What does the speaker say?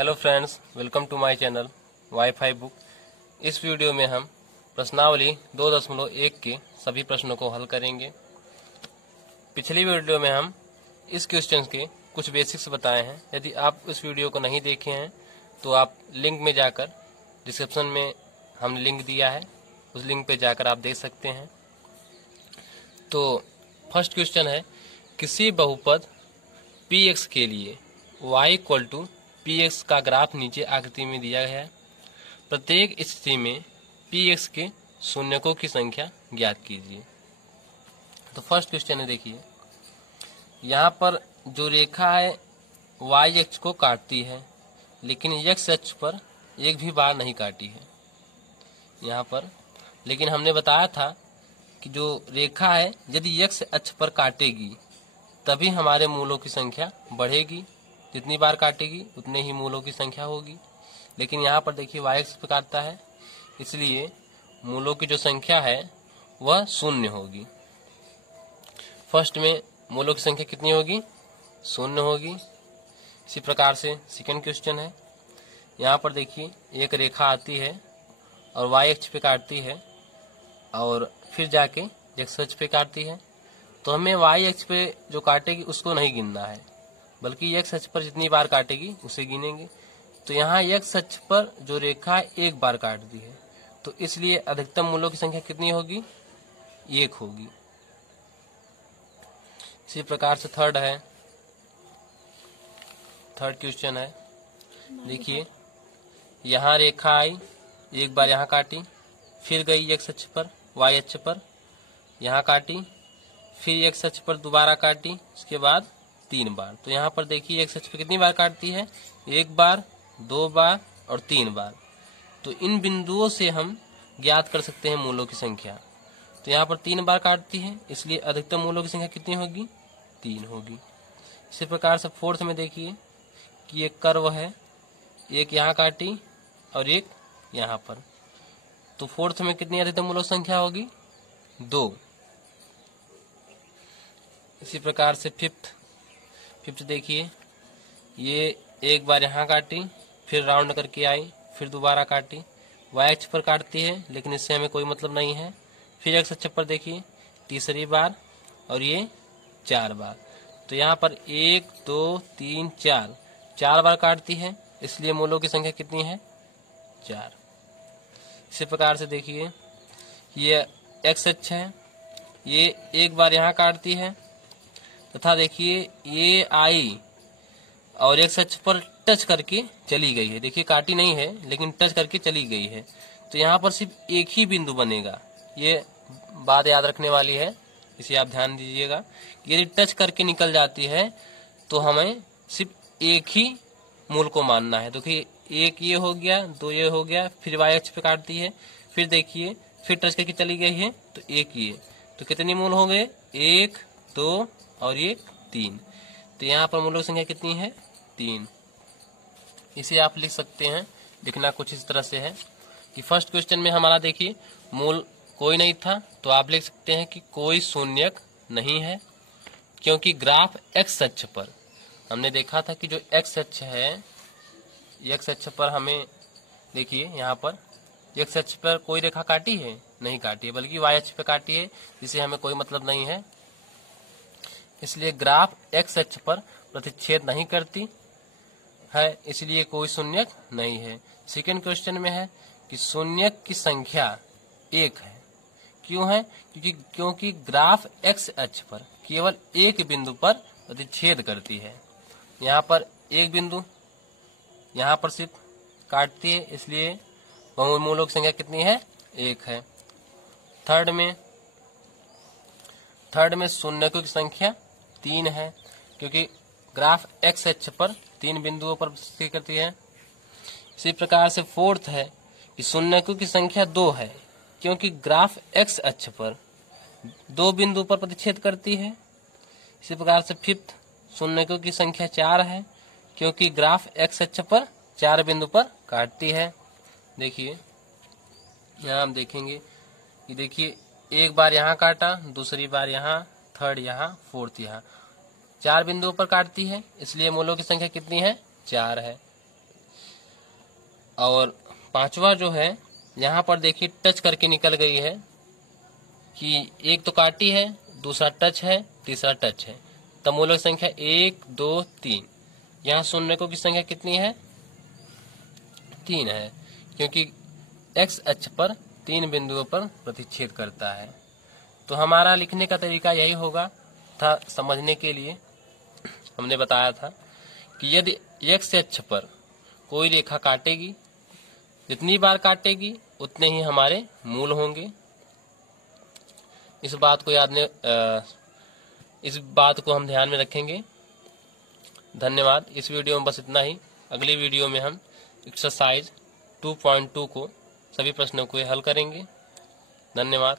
Hello friends, welcome to my channel WiFi Book. इस video में हम प्रश्नावली 2.1 के सभी प्रश्नों को हल करेंगे। पिछली वीडियो में हम इस क्वेश्चन के कुछ बेसिक्स बताए हैं। यदि आप इस वीडियो को नहीं देखे हैं तो आप लिंक में जाकर, डिस्क्रिप्शन में हम लिंक दिया है, उस लिंक पे जाकर आप देख सकते हैं। तो फर्स्ट क्वेश्चन है, किसी बहुपद px के लिए y = px का ग्राफ नीचे आकृति में दिया गया है। प्रत्येक स्थिति में px के शून्यकों की संख्या ज्ञात कीजिए। तो फर्स्ट क्वेश्चन है, देखिए यहाँ पर जो रेखा है y अक्ष को काटती है, लेकिन x अक्ष पर एक भी बार नहीं काटी है यहाँ पर। लेकिन हमने बताया था कि जो रेखा है यदि x अक्ष पर काटेगी तभी हमारे मूलों की संख्या बढ़ेगी, जितनी बार काटेगी उतने ही मूलों की संख्या होगी। लेकिन यहाँ पर देखिए y अक्ष पर काटता है, इसलिए मूलों की जो संख्या है वह 0 होगी। फर्स्ट में मूलों की संख्या कितनी होगी? 0 होगी। इसी प्रकार से सेकंड क्वेश्चन है, यहाँ पर देखिए एक रेखा आती है और y अक्ष पे काटती है और फिर जाके x अक्ष पे काटती है। तो हमें y अक्ष पे जो काटेगी उसको नहीं गिनना है, बल्कि x अक्ष पर जितनी बार काटेगी उसे गिनेंगे। तो यहाँ x अक्ष पर जो रेखा एक बार काटती है, तो इसलिए अधिकतम मूलों की संख्या कितनी होगी? 1 होगी। इसी प्रकार से थर्ड क्वेश्चन है, देखिए यहाँ रेखा आई, एक बार यहाँ काटी, फिर गई x अक्ष पर, y अक्ष पर, यहाँ काटी, फिर x अक्ष पर दोबारा काटी, उसके बाद 3 बार। तो यहाँ पर देखिए x अक्ष पर कितनी बार काटती है? 1 बार, 2 बार और 3 बार। तो इन बिंदुओं से हम ज्ञात कर सकते हैं मूलों की संख्या। तो यहाँ पर 3 बार काटती है, इसलिए अधिकतम मूलों की संख्या कितनी होगी? 3 होगी। इसी प्रकार से फोर्थ में देखिए कि एक कर्व है, एक यहाँ काटी और एक यहाँ पर। तो फोर्थ में कितनी अधिकतम मूलों की संख्या होगी? 2। इसी प्रकार से फिफ्थ देखिए, ये एक बार यहाँ काटी, फिर राउंड करके आई, फिर दोबारा काटी, y अक्ष पर काटती है लेकिन इससे हमें कोई मतलब नहीं है। फिर x अक्ष पर देखिए तीसरी बार और ये 4 बार। तो यहाँ पर 1 2 3 4 बार काटती है, इसलिए मूलों की संख्या कितनी है? 4। इसी प्रकार से देखिए ये x अक्ष है, ये एक बार यहाँ काटती है तथा देखिए ये आई और x अक्ष पर टच करके चली गई है। देखिए काटी नहीं है लेकिन टच करके चली गई है। तो यहाँ पर सिर्फ एक ही बिंदु बनेगा, ये बात याद रखने वाली है, इसे आप ध्यान दीजिएगा। यदि टच करके निकल जाती है तो हमें सिर्फ एक ही मूल को मानना है। देखिए एक ये हो गया, 2 ये हो गया, फिर y अक्ष पे काटती है, फिर देखिए फिर टच करके चली गई है, तो एक ये। तो कितने मूल हो गए? 1 2 और ये 3। तो यहाँ पर मूलों की संख्या कितनी है? 3। इसे आप लिख सकते हैं, लिखना कुछ इस तरह से है कि फर्स्ट क्वेश्चन में हमारा देखिए मूल कोई नहीं था, तो आप लिख सकते हैं कि कोई शून्यक नहीं है, क्योंकि ग्राफ x अक्ष पर हमने देखा था कि जो x अक्ष है, x अक्ष पर हमें देखिए यहाँ पर x अक्ष पर कोई रेखा काटी है? नहीं काटी है, बल्कि y अक्ष पर काटी है, जिसे हमें कोई मतलब नहीं है। इसलिए ग्राफ x अक्ष पर प्रतिच्छेद नहीं करती है, इसलिए कोई शून्यक नहीं है। सेकंड क्वेश्चन में है कि शून्यक की संख्या 1 है। क्यों है? क्योंकि ग्राफ x अक्ष पर केवल एक बिंदु पर प्रतिच्छेद करती है। यहाँ पर एक बिंदु, यहाँ पर सिर्फ काटती है, इसलिए बहुमूलों की संख्या कितनी है? 1 है। थर्ड में शून्यकों की संख्या 3 है, क्योंकि ग्राफ x अक्ष पर 3 बिंदुओं पर प्रतिच्छेद करती है। इसी प्रकार से फोर्थ है कि शून्यकों की संख्या 2 है, क्योंकि ग्राफ x अक्ष पर 2 बिंदु पर प्रतिच्छेद करती है। इसी प्रकार से फिफ्थ, शून्यकों की संख्या 4 है, क्योंकि ग्राफ x अक्ष पर 4 बिंदु पर काटती है। देखिए यहाँ हम देखेंगे कि देखिए एक बार यहाँ काटा, दूसरी बार यहाँ, थर्ड यहाँ, फोर्थ यहाँ, 4 बिंदुओं पर काटती है, इसलिए मूलों की संख्या कितनी है? 4 है। और पांचवा जो है, यहाँ पर देखिए टच करके निकल गई है कि एक तो काटी है, दूसरा टच है, तीसरा टच है। तब मूलक संख्या 1 2 3। यहाँ शून्यकों की संख्या कितनी है? 3 है, क्योंकि x अक्ष पर 3 बिंदुओं पर प्रतिच्छेद करता है। तो हमारा लिखने का तरीका यही होगा था। समझने के लिए हमने बताया था कि यदि x अक्ष पर कोई रेखा काटेगी, जितनी बार काटेगी उतने ही हमारे मूल होंगे। इस बात को हम ध्यान में रखेंगे। धन्यवाद। इस वीडियो में बस इतना ही। अगली वीडियो में हम एक्सरसाइज 2.2 को सभी प्रश्नों को हल करेंगे। धन्यवाद।